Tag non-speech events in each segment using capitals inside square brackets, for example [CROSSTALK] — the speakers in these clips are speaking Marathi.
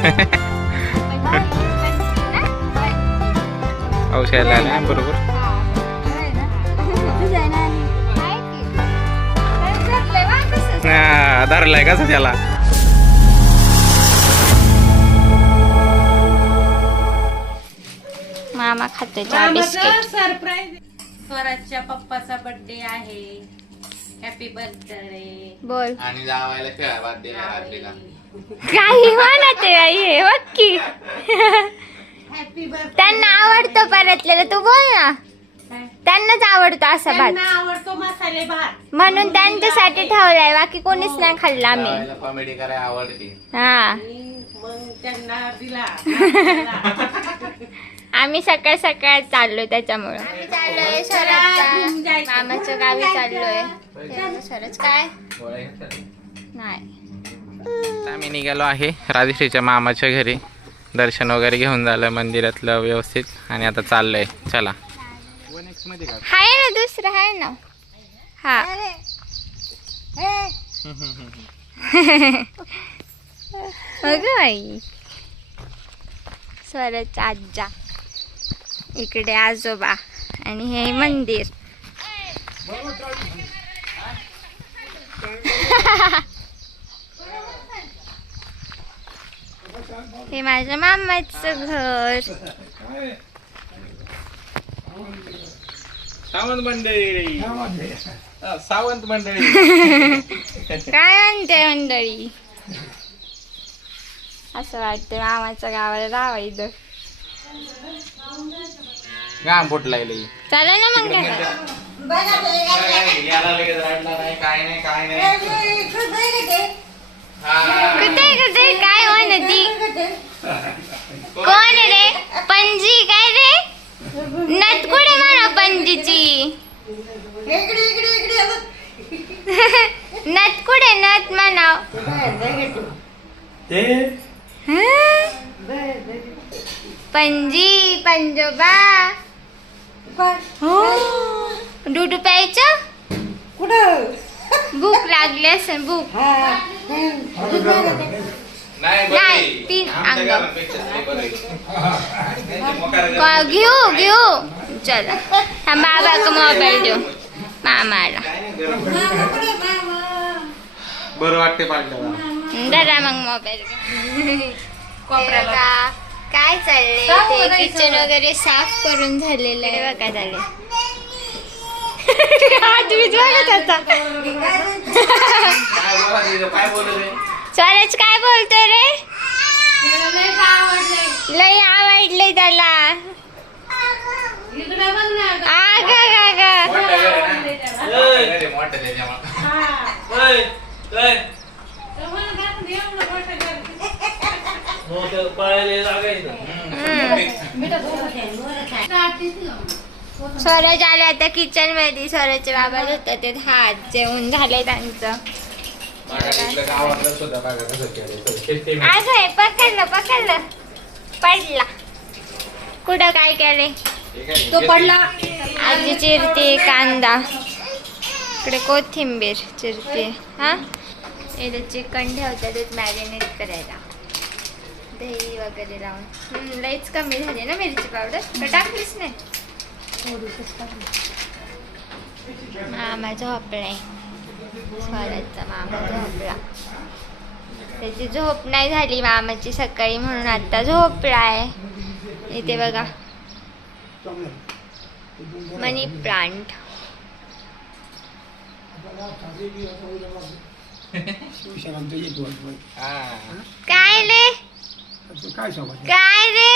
[LAUGHS] औषधाला आले ना बरोबर. धरलाय कसं त्याला? मामा सरप्राईज स्वराजच्या पप्पाचा बर्थडे आहे. हॅपी बर्थडे बोल. आणि जावायला खेळा बाद दिला रात्रीला काही म्हणत आहे हे बघ की. त्यांना आवडतो परतलेलं तू बोल ना. त्यांनाच आवडतो असा भात. त्यांना आवडतो मसाले भात. म्हणून त्यांच्यासाठी ठेवलाय बाकी कोणीच नाही खाल्ला आम्ही. जावायला कॉमेडी करायला आवडते. हा. मग त्यांना दिला. [LAUGHS] आम्ही सकाळ सकाळ चाललोय त्याच्यामुळे. आम्ही चाललोय मामाच्या गावी चाललोय. स्वराज काय? नाही. आम्ही निघालो आहे राजश्रीच्या मामाच्या घरी. दर्शन वगैरे घेऊन झालं मंदिरातलं व्यवस्थित. आणि आता चाललंय. चला. हाय ना दुसरं हाय ना. हा. अगं आई स्वरच आज्जा. इकडे आजोबा आणि हे मंदिर. हे माझ्या मामाचं घर. सावंत मंडळी. सावंत मंडळी. काय म्हणते मंडळी? असं वाटतं मामाच्या गावाला राहावं इथं. गाम फुटलाय लई. चला ना मग काय याला लगेच रडला नाही काय नाही काय नाही. कुठे कुठे काय म्हणती कोण रे? पणजी काय रे? नथ कुठे म्हणा पणजीची? नथ कुठे नथ म्हणाव हं? पणजी पंजोबा. दुधू प्यायचं? भूक लागली असेल भूक. नाही. तीन अंग. [LAUGHS] घेऊ घेऊ. चला. हा बाबा का मोबाईल देऊ. मामाला. बरं वाटते जरा मग मोबाईल कोपऱ्याला. काय चाललंय? ते. किचन वगैरे साफ करून झालेलं आहे. बघा [LAUGHS] काय झाले हात बीत बघत स्वराज काय बोलतोय रे? लय आवडले त्याला. आग. स्वराज आले आता किचनमध्ये. स्वराजचे बाबा होतं ते हात जेवण झालंय त्यांचं आहे. आग आहे पकडलं पकडलं पडला. कुठं काय केले? तो पडला. आजी चिरते कांदा. इकडे कोथिंबीर चिरते. हा? इथे चिकन ठेवतात ते मॅरिनेट करायला. दही वगैरे लावून. लईच कमी झाली ना मिरची पावडर टाकलीच नाही? मामा झोपलाय स्वराजचा मामा झोपला त्याची झोप नाही झाली मामाची सकाळी म्हणून आता झोपलाय इथे बघा. Money plant. काय रे? काय रे?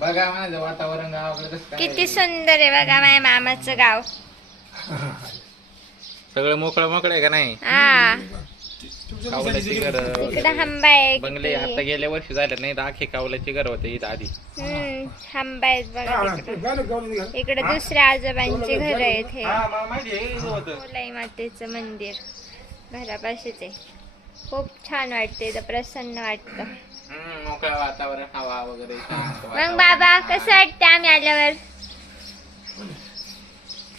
बघा माझं वातावरण गावाकडे काय? किती सुंदर आहे बघा माझ्या मामाचं गाव. [LAUGHS] सगळं मोकळं मोकळं आहे का नाही? हा. कावलाची घर. आहे बंगले आता किती. गेल्या वर्षी झालं नाही तर आखे कावलाची घर होते इथं आधी. हम्म हंबा आहेत बघा तिकडं. इकडे दुसऱ्या आजोबांची घर आहेत हे. हा, मला माहिती आहे, इथं होतं. मोलाई मातेचं मंदिर. घरापाशीच आहे. खूप छान वाटते इथं प्रसन्न वाटतं. हम्म, मोकळं वातावरण हवा वगैरे शांत मग वातावरण. बाबा कसं वाटतं आम्ही आल्यावर?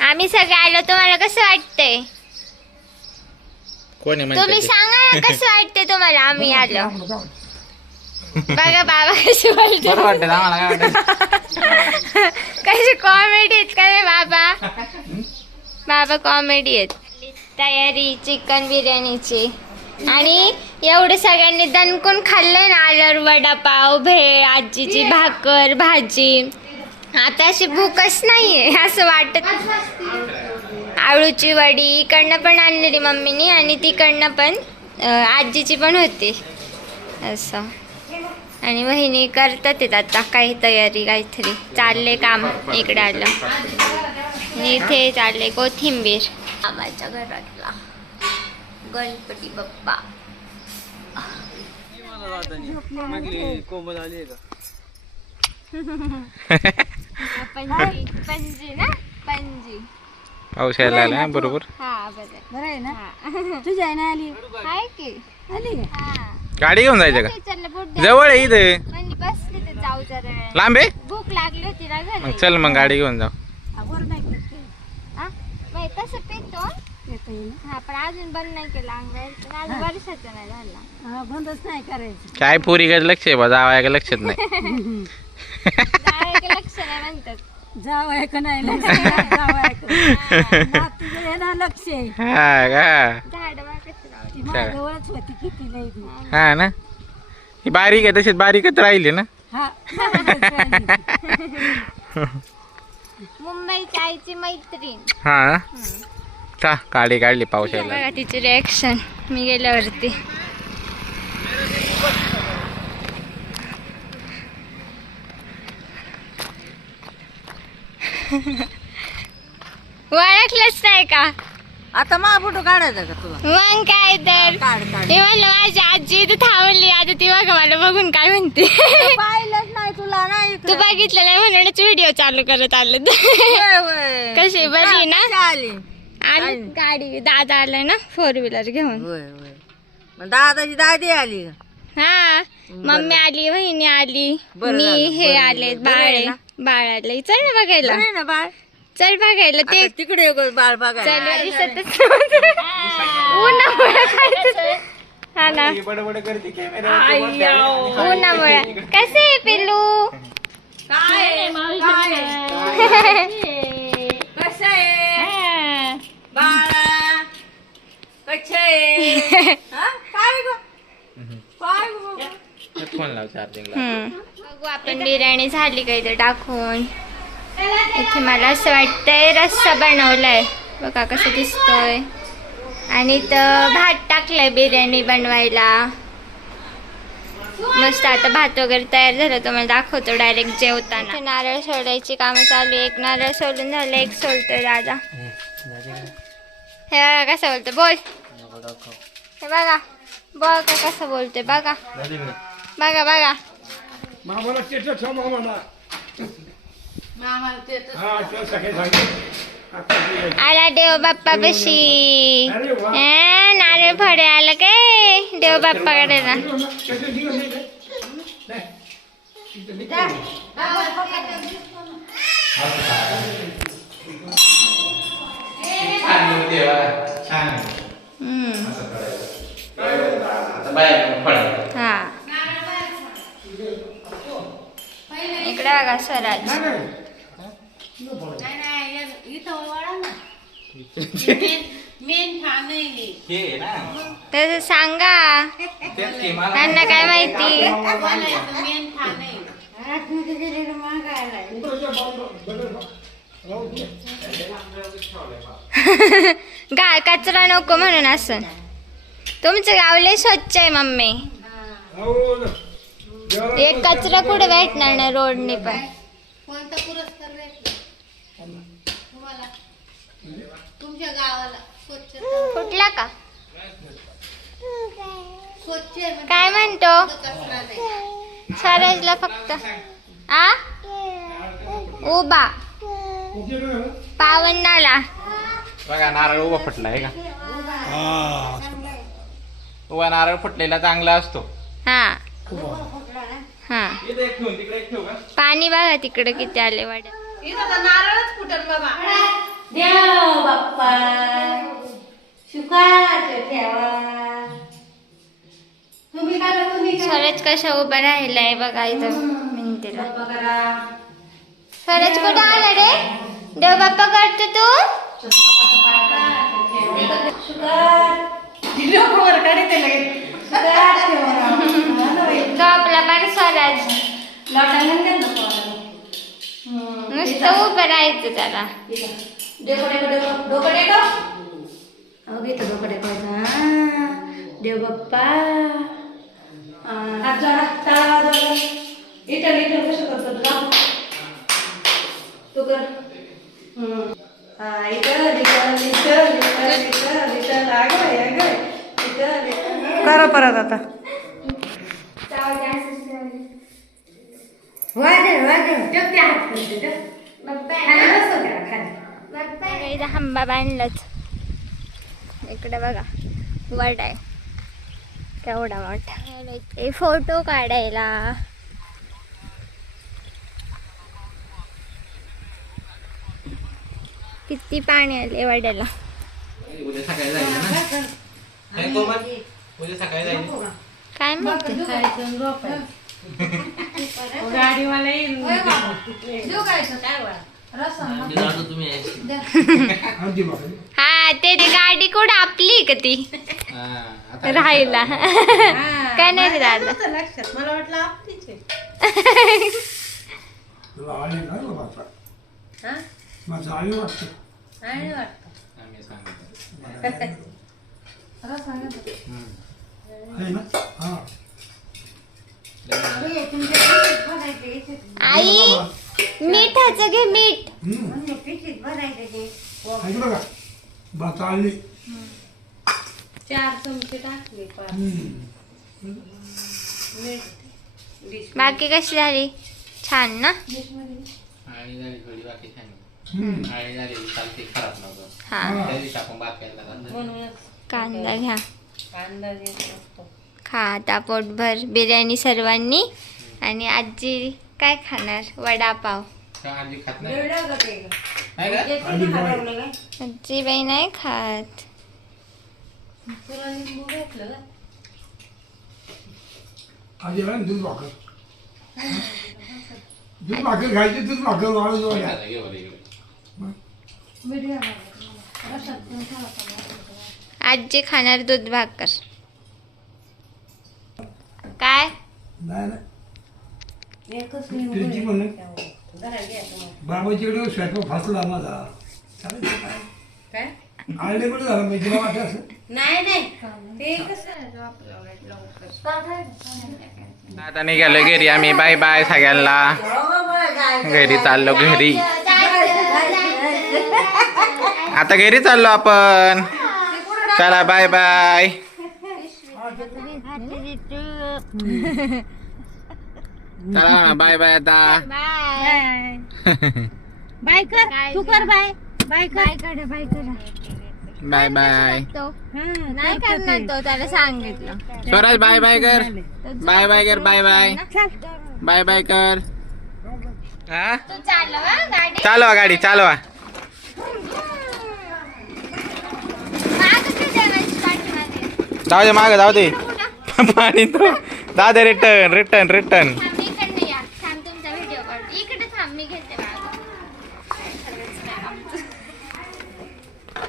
आम्ही सगळे आलो तुम्हाला कसं वाटतंय? कोण तुम्ही म्हणते? सांगा ना कसं [LAUGHS] वाटतंय तुम्हाला? आम्ही आलो. बघा बाबा बोलते. बरं वाटतं आम्हाला काय वाटतं? कशी कॉमेडी आहेत का रे बाबा? बाबा कॉमेडी आहेत. तयारी चिकन बिर्याणीची. आणि एवढं सगळ्यांनी दणकून खाल्लंय ना आल्यावर वडापाव भेळ आजीची भाकर भाजी. आता अशी भूकच नाहीये असं वाटत आळूची वडी इकडनं पण आणलेली मम्मीनी आणि तिकडनं पण आजीची पण होती. असं. आणि वहिनी करतात आहेत आता काही तयारी काहीतरी. चालले काम इकडे आलं. आणि इथे चालले कोथिंबीर. आमाच्या घरातला. गणपती बाप्पा. [LAUGHS] पणजी पणजी ना? पाऊस यायला बरोबर. हा बरं बरं आहे ना? हा. [LAUGHS] तुझी आहे ना आली? आहे की. आली का? हा. गाडी घेऊन जायचं का? जवळ आहे इथं. म्हणजे बसले तर जाऊ जरा. लांब आहे? भूक लागली होती ना मग घरी चल मग गाडी घेऊन जाऊ. आवर नाही करते हा? बाई, तसं पितो. येता येईल हा पण अजून बंद नाही केला अंगावर पण अजून वर्षाचा नाही झाला. हा बंदच नाही करायचं. काय पोरी लक्ष आहे बा जावाय का लक्षात नाही [LAUGHS] लक्ष नाही म्हणतात. जाव आहे का नाही लक्ष नाही, जाव आहे का नात तुझं आहे ना लक्ष आहे. हा का? झाड कसं लावली ती माझ्याजवळच होती किती लई ती. हा ना? ही बारीक आहे तशीच बारीकच राहिली ना? हा माझ्याजवळच राहिली. मुंबईच्या आईची मैत्रीण. हा? ना गाडी काढली पाऊस यायला बघा तिची रिॲक्शन मी गेल्यावरती. [LAUGHS] ओळखलंच नाही का? आता मा फोटो काढायचा का तुला? मग काय तर. काढ काढ. मी म्हणलं माझी आजी इथे थांबली. आता ती बघा मला बघून काय म्हणते. पाहिलंच नाही तुला नाही तू बघितलं नाही म्हणूनच व्हिडिओ चालू करत आलो. कशी बरी ना? आली? आणि गाडी दादा आलाय ना फोर व्हीलर घेऊन. दादाची दादी आली हा. मम्मी आली वहिनी आली. बरं मी झालं, हे बरं आले झालं. बाळ बरं आहे आहे. ना? बाळ आले चल ना बघायला. नाही ना बाळ? चल बघायला ते आता तिकडे एक बाळ बघा चल दिसतच नव्हतं. उन्हामुळे हा ना. उन्हामुळे. कसे आहे पिल्लू? कसं आहे? बाळा [LAUGHS] काय गं? काय गं? फोन लाव चार्जिंगला हम्म. बघू आपण बिर्याणी झाली काही तर टाकून? इथे मला असं वाटतंय रस्सा बनवलाय. बघा कसं दिसतोय. आणि इथं भात टाकलाय बिर्याणी बनवायला. मस्त आता भात वगैरे तयार झालं तुम्हाला दाखवतो डायरेक्ट जेवताना. इथे नारळ सोडायची कामं चालू आहे. एक नारळ सोडून झालं एक सोडतोय दादा. हे बघा कसं बोलतो बोल. हे बघा. बघ कसं बोलतोय बघा. बघा बघा. मामाला ठेव हा सगळे आहे. आला देव बाप्पा वा. नारळ फळे आलं काय देव बाप्पाकडे ना. इथं नाही, नाही, इथं वळा ना. मेन- ठाण हे. तसं सांगा. त्यांना काय माहिती बोलायचं मेन ठाण आहे. [LAUGHS] गा कचरा नको म्हणून असं. तुमचं गाव लय स्वच्छ आहे मम्मी. हो ना. एक कचरा कुठे भेटणार नाही रोडने पण. कोणता पुरस्कार भेटला? तुम्हाला? तुमच्या गावाला स्वच्छ कुठला का? स्वच्छ आहे म्हणजे काय म्हणतो? कचरा नाही. स्वराजला फक्त. आ? उभा? पावन्नाला. बघा नारळ उभा फुटला आहे का? उभा नारळ फुटलेला चांगला असतो. हा. हा. इथे एक ठेवून तिकडे एक ठेवू का? पाणी बघा तिकडे किती आले वाड्यात इथं तर नारळच फुटल बाबा देव बाप्पा सुखात ठेवा. तुम्ही करा तुम्ही करा. स्वराज कशा उभा राहिलाय बघा इथं करा स्वराज कुठं आला रे? देव बाप्पा करतो तो? आपला बार स्वराज. नुसतं उभं राहायचं त्याला डोकं टेको, डोकं- डोकं टेको. अहो, इथं डोकं टेकवायचं. हा. देव बाप्पा हा. इथं इथं कसं करतो तू कर हम्म. हा, इथं, इथं, इथं, इथं, इथं, इथं. अगं बाई, अगं बाई. इथं, इथं. करा परत आता वाजव वाजव. जग ते हात करते जग. खाली बसव त्याला, खाली. इथं हंबा बांधलंच इकडे बघा वड आहे. केवढा मोठा. हे फोटो काढायला. किती पाणी आले वड्याला. उद्या सकाळी जायचं ना? काय कोमल? उद्या सकाळी जायचं? काय माहिती? [LAUGHS] गाडीवाला येईल. हा ते गाडी कुठं आपली का ती? हा, आता राहायला काय नाही दादा. लक्षात. मला वाटलं आपलीच. हा? वाटतं. आणि वाटतं आम्ही सांगितलं. आहे ना? हा. आई मिठाचं घे मीठ? भात. चार चमचे टाकले पाच. हम्म. डिश बाकी कशी झाली? छान ना? झाली थोडी बाकी छान. चालते खराब नव्हतं. हा. कांदा घ्या. कांदा घेत खा आता पोटभर बिर्याणी सर्वांनी आणि आजी काय खाणार वडापाव का आजी खात नाही. नाही का? बाई नाही खात तुला लिंबू घेतलं का? आधी आहे ना दूध भाकर. दूध भाकर खायची दूध भाकर वाढत जाऊ द्या. आता घे बरं इकडे. आजी खाणार दूध भाकर नाही नाही. एकच त्याची आहे. स्वयंपाक फासला माझा. चालेल काय? काय? आळले कुठे झालं? माहिती मला वाटतं असं. नाही नाही. ते कसं आता निघालो घरी आम्ही. बाय बाय सगळ्यांना. घरी चाललो घरी. आता घरी चाललो आपण. चला बाय बाय. [LAUGHS] चला ना बाय बाय आता बाय कर. तू कर बाय बाय कर. बाय बाय करा. बाय बाय तो. नाही करणार तो त्याला सांगितलं स्वराज बाय बाय कर. बाय बाय कर बाय बाय बाय बाय कर. हा? तू चालव हा गाडी. चालवा गाडी चालवा. मागं तू देवाची पाठीमागे. जाऊ दे माग जाऊ दे. पाणी तो. जाऊ दे रिटर्न रिटर्न रिटर्न थांब, इकडनं या. थांब, तुमचा व्हिडिओ काढ इकडे थांब मी घेते मागं.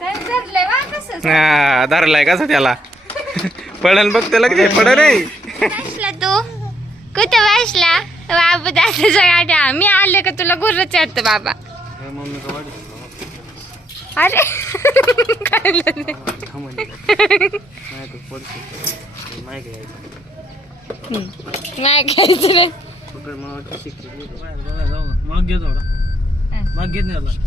काय धरलंय वा कसं? हा धरलाय कसं त्याला? पडन बघ त्याला किती पड रे बसला तू? कुठं बसला? बाबू दादाच्या गाड्या मी आले का तुला गुरच येत बाबा. अरे? नाही घ्यायचं रे. मग घे थोडा. मग घेत नाही